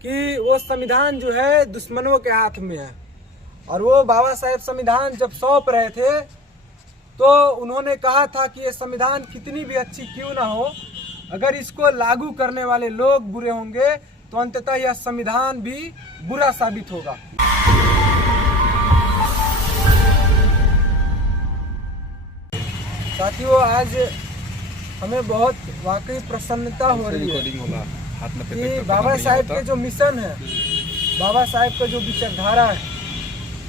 कि वो संविधान जो है दुश्मनों के हाथ में है। और वो बाबा साहेब संविधान जब सौंप रहे थे तो उन्होंने कहा था कि ये संविधान कितनी भी अच्छी क्यों ना हो, अगर इसको लागू करने वाले लोग बुरे होंगे तो अंततः यह संविधान भी बुरा साबित होगा। साथियों, आज हमें बहुत वाकई प्रसन्नता हो रही है कि बाबा साहेब के जो मिशन है, बाबा साहेब का जो विचारधारा है,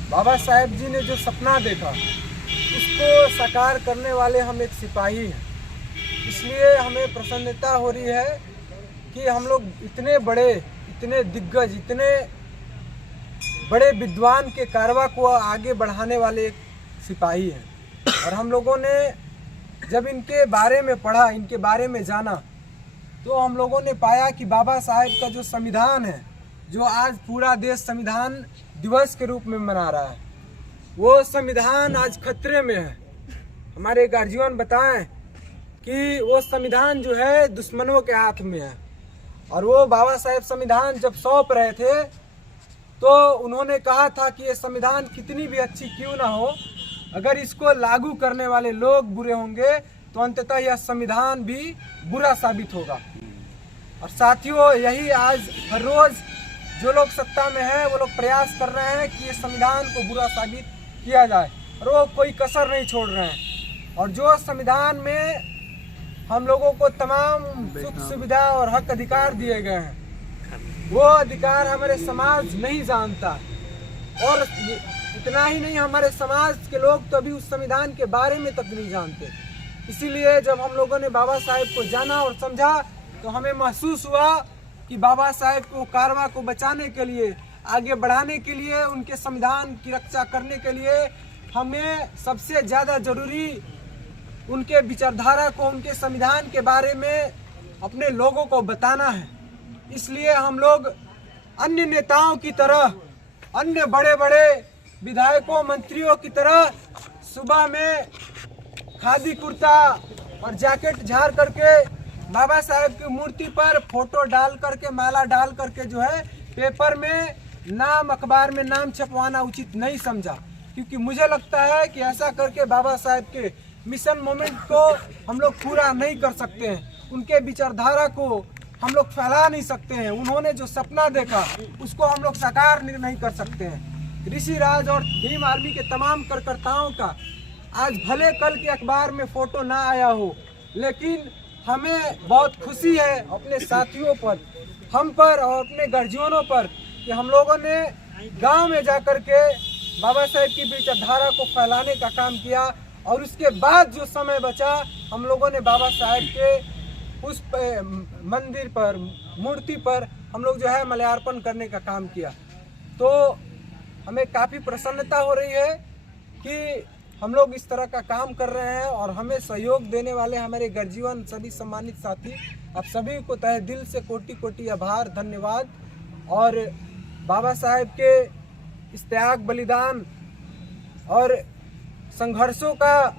बाबा साहेब जी ने जो सपना देखा उसको साकार करने वाले हम एक सिपाही हैं। इसलिए हमें प्रसन्नता हो रही है कि हम लोग इतने बड़े, इतने दिग्गज, इतने बड़े विद्वान के कारवा को आगे बढ़ाने वाले एक सिपाही हैं। और हम लोगों ने जब इनके बारे में पढ़ा, इनके बारे में जाना, तो हम लोगों ने पाया कि बाबा साहेब का जो संविधान है, जो आज पूरा देश संविधान दिवस के रूप में मना रहा है, वो संविधान आज खतरे में है। हमारे गार्जियन बताएं कि वो संविधान जो है दुश्मनों के हाथ में है। और वो बाबा साहेब संविधान जब सौंप रहे थे तो उन्होंने कहा था कि ये संविधान कितनी भी अच्छी क्यों ना हो, अगर इसको लागू करने वाले लोग बुरे होंगे तो अंततः यह संविधान भी बुरा साबित होगा। और साथियों, यही आज हर रोज जो लोग सत्ता में हैं वो लोग प्रयास कर रहे हैं कि ये संविधान को बुरा साबित किया जाए, और वो कोई कसर नहीं छोड़ रहे हैं। और जो संविधान में हम लोगों को तमाम सुख सुविधा और हक अधिकार दिए गए हैं, वो अधिकार हमारे समाज नहीं जानता। और इतना ही नहीं, हमारे समाज के लोग तो अभी उस संविधान के बारे में तक नहीं जानते। इसीलिए जब हम लोगों ने बाबा साहेब को जाना और समझा तो हमें महसूस हुआ कि बाबा साहेब को कारवा को बचाने के लिए, आगे बढ़ाने के लिए, उनके संविधान की रक्षा करने के लिए हमें सबसे ज़्यादा जरूरी उनके विचारधारा को, उनके संविधान के बारे में अपने लोगों को बताना है। इसलिए हम लोग अन्य नेताओं की तरह, अन्य बड़े बड़े विधायकों, मंत्रियों की तरह सुबह में खादी कुर्ता और जैकेट झाड़ करके बाबा साहेब की मूर्ति पर फोटो डाल करके, माला डाल करके जो है पेपर में नाम, अखबार में नाम छपवाना उचित नहीं समझा। क्योंकि मुझे लगता है कि ऐसा करके बाबा साहेब के मिशन मोमेंट को हम लोग पूरा नहीं कर सकते हैं, उनके विचारधारा को हम लोग फैला नहीं सकते हैं। उन्होंने जो सपना देखा उसको हम लोग साकार नहीं कर सकते हैं। ऋषि राज और भीम आर्मी के तमाम कार्यकर्ताओं का आज भले कल के अखबार में फोटो ना आया हो, लेकिन हमें बहुत खुशी है अपने साथियों पर, हम पर और अपने गार्जियनों पर कि हम लोगों ने गांव में जाकर के बाबा साहेब की विचारधारा को फैलाने का काम किया। और उसके बाद जो समय बचा, हम लोगों ने बाबा साहेब के उस मंदिर पर, मूर्ति पर हम लोग जो है माल्यार्पण करने का काम किया। तो हमें काफ़ी प्रसन्नता हो रही है कि हम लोग इस तरह का काम कर रहे हैं। और हमें सहयोग देने वाले हमारे गार्जियन, सभी सम्मानित साथी, आप सभी को तहे दिल से कोटि कोटि आभार, धन्यवाद। और बाबा साहेब के इस त्याग, बलिदान और संघर्षों का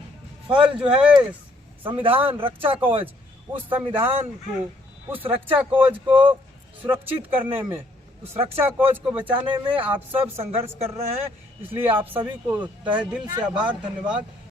फल जो है संविधान रक्षा कवच, उस संविधान को, उस रक्षा कवच को सुरक्षित करने में, उस रक्षा कवच को बचाने में आप सब संघर्ष कर रहे हैं। इसलिए आप सभी को तहे दिल से आभार, धन्यवाद।